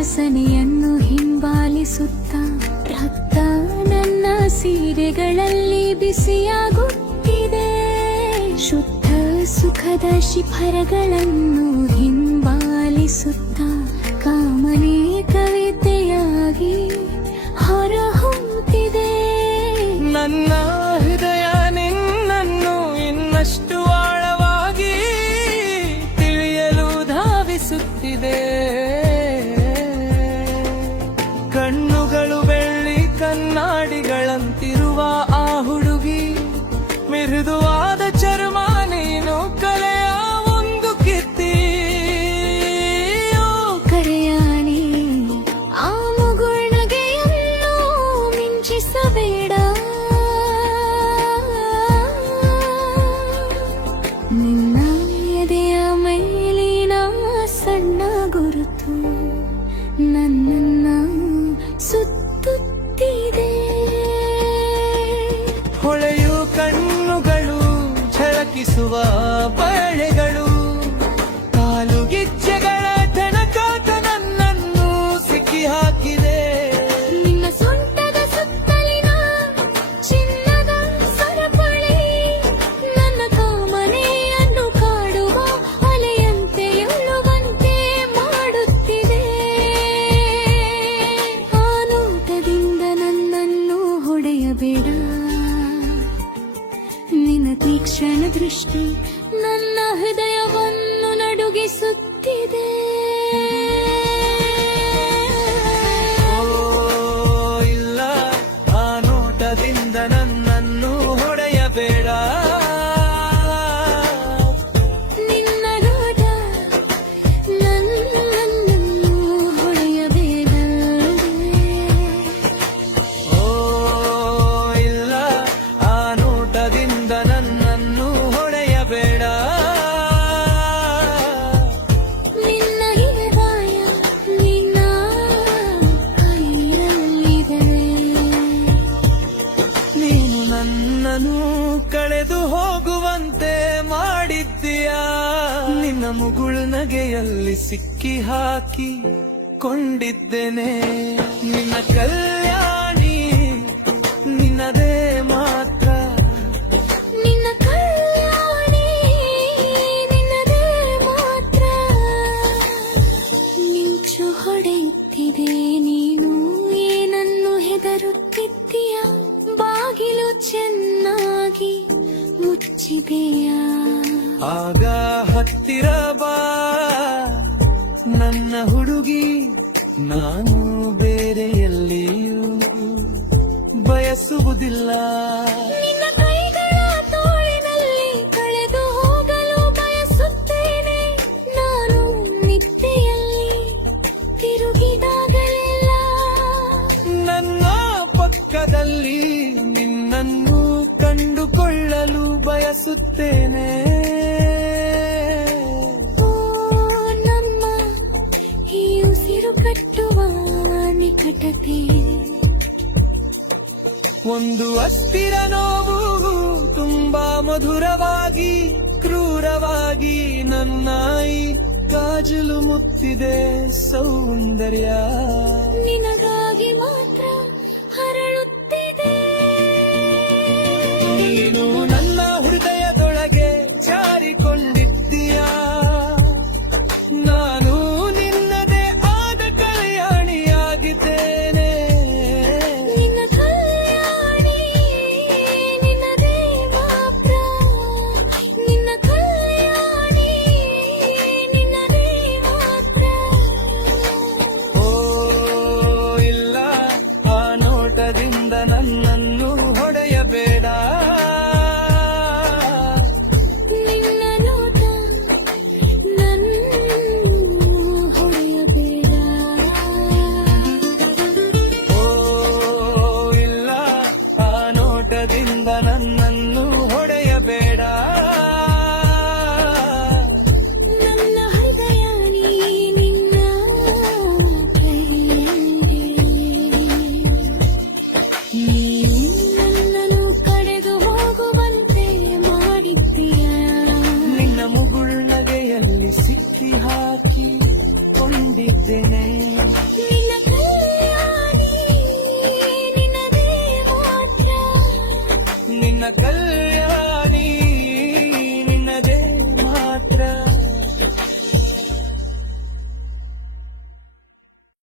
ವಾಸನೆಯನ್ನು ಹಿಂಬಾಲಿಸುತ್ತ ರಕ್ತ ನನ್ನ ಸೀರೆಗಳಲ್ಲಿ ಬಿಸಿಯಾಗುತ್ತಿದೆ. ಶುದ್ಧ ಸುಖದ ಶಿಖರಗಳನ್ನು ಹಿಂಬಾಲಿಸುತ್ತ ಕಾಮನೆ ಕವಿತೆಯಾಗಿ ಹೊರಹೊಮ್ಮುತ್ತಿದೆ. ನನ್ನ ಹೃದಯ ನಿನ್ನನ್ನು ಇನ್ನಷ್ಟು ಆಳವಾಗಿ ತಿಳಿಯಲು ಧಾವಿಸುತ್ತಿದೆ. ಕಣ್ಣುಗಳು ಬೆಳ್ಳಿ ಕನ್ನಡಿಗಳಂತಿರುವ ಆ ಹುಡುಗಿ, ಮೃದುವಾದ ಚರ್ಮ ನೀನು ಕಲೆಯ ಒಂದು ಕಿತ್ತಿ. ಕರೆಯಾಣಿ ಆ ಮುಗುಳ್ನಗೆಯನ್ನು ಮಿಂಚಿಸಬೇಡ. ನಿನ್ನ ಎದೆಯ ಮೇಲಿನ ಸಣ್ಣ ಗುರುತು ನನ್ನನ್ನ ಸುತ್ತುತ್ತಿದೆ. ಹೊಳೆಯು ಕಣ್ಣುಗಳು ಝಳಕಿಸುವ ಬಳೆಗಳು, ಕಾಲುಗಿಚ್ಚೆಗಳ ತನಕಾತ ನನ್ನನ್ನು ಸಿಕ್ಕಿ ಹಾಕಿದೆ. ನಿನ್ನ ಸೊಂಟದ ಸುತ್ತಲಿನ ಚಿನ್ನದ ಸರಪಳಿ ನನ್ನ ಕಾಮನೆಯನ್ನು ಕಾಡುವ ಅಲೆಯಂತೆ ಎಳುವಂತೆ ಮಾಡುತ್ತಿದೆ. ಆ ನೋಟದಿಂದ ನನ್ನನ್ನು ಹೊಡೆಯಬೇಡ. ನಿನ್ನ ತೀಕ್ಷ್ಣ ದೃಷ್ಟಿ ನನ್ನ ಹೃದಯವನ್ನು ನಡುಗಿಸುತ್ತಿದೆ. ಇಲ್ಲ, ಆ ನೋಟದಿಂದ ನನ್ನನ್ನು ಹೊಡೆಯಬೇಡ. ನಿನ್ನ ನೋಟ ನನ್ನನ್ನು ಹೊಡೆಯಬೇಡ. ಇಲ್ಲ, ಆ ನೋಟದಿಂದ ನನ್ನನ್ನು ಹೊಡೆಯಬೇಡ. ನಿನ್ನ ಹೃದಯ ನಿನ್ನ ಕೈಯಲ್ಲಿದೆ. ನೀನು ನನ್ನನ್ನು ಕಳೆದು ಹೋಗುವಂತೆ ಮಾಡಿದ್ದೀಯಾ. ನಿನ್ನ ಮುಗುಳು ನಗೆಯಲ್ಲಿ ಸಿಕ್ಕಿ ಹಾಕಿ ಕೊಂಡಿದ್ದೇನೆ. ನಿನ್ನ ಕಲ್ಯಾಣಿ ನಿನ್ನದೇ ಮಾತ್ರ. ನಿನ್ನ ಕಲ್ಯಾಣಿ ನಿನ್ನದೇ ಮಾತ್ರ. ಮಿಂಚು ಹೊಡೆಯುತ್ತಿದೆ, ನೀನು ಏನನ್ನು ಹೆದರುತ್ತಿದ್ದೀಯ? ಬಾಗಿಲು ಚೆನ್ನಾಗಿ ಮುಚ್ಚಿದೆಯಾ? ಆಗ ಹತ್ತಿರ ಬಾ ನನ್ನ ಹುಡುಗಿ, ನಾನು ಬೇರೆ ಎಲ್ಲಿಯೂ ಬಯಸುವುದಿಲ್ಲ. ನಿನ್ನ ಕೈಗಳ ತೋಳಿನಲ್ಲಿ ಕಳೆದು ಹೋಗಲು ಬಯಸುತ್ತೇನೆ. ನಾನು ನಿದ್ದೆಯಲ್ಲಿ ತಿರುಗಿದಾಗಲೆಲ್ಲ ನನ್ನ ಪಕ್ಕದಲ್ಲಿ ನಿನ್ನನ್ನು ಕಂಡುಕೊಳ್ಳಲು ಬಯಸುತ್ತೇನೆ. ಓ ನಮ್ಮ ಈ ಉಸಿರು ಕಟ್ಟುವ ನಿಕಟತೆ ಒಂದು ಅಸ್ಥಿರ ನೋವು ತುಂಬಾ ಮಧುರವಾಗಿ ಕ್ರೂರವಾಗಿ ನನ್ನ ಈ ಕಾಜಲು ಮುತ್ತಿದೆ ಸೌಂದರ್ಯ. ನಿನಗಾಗಿ ಮಾತ್ರ ಹರಳುತ್ತಿದೆ. ನೀನು ನನ್ನ ಹೃದಯದೊಳಗೆ ಜಾರಿಕೊಂಡಿದ್ದೀಯಾ. ನಾನು ನಿನ್ನದೇ ಆದ ಕಲ್ಯಾಣಿಯಾಗಿದ್ದೇನೆ. ನಿನ್ನ ಕಲ್ಯಾಣಿ ನಿನ್ನದೇ ಮಾತ್ರ. ನಿನ್ನ ಕಲ್ಯಾಣಿ ನಿನ್ನದೇ ಮಾತ್ರ. ಓ ಕಲ್ಯಾಣ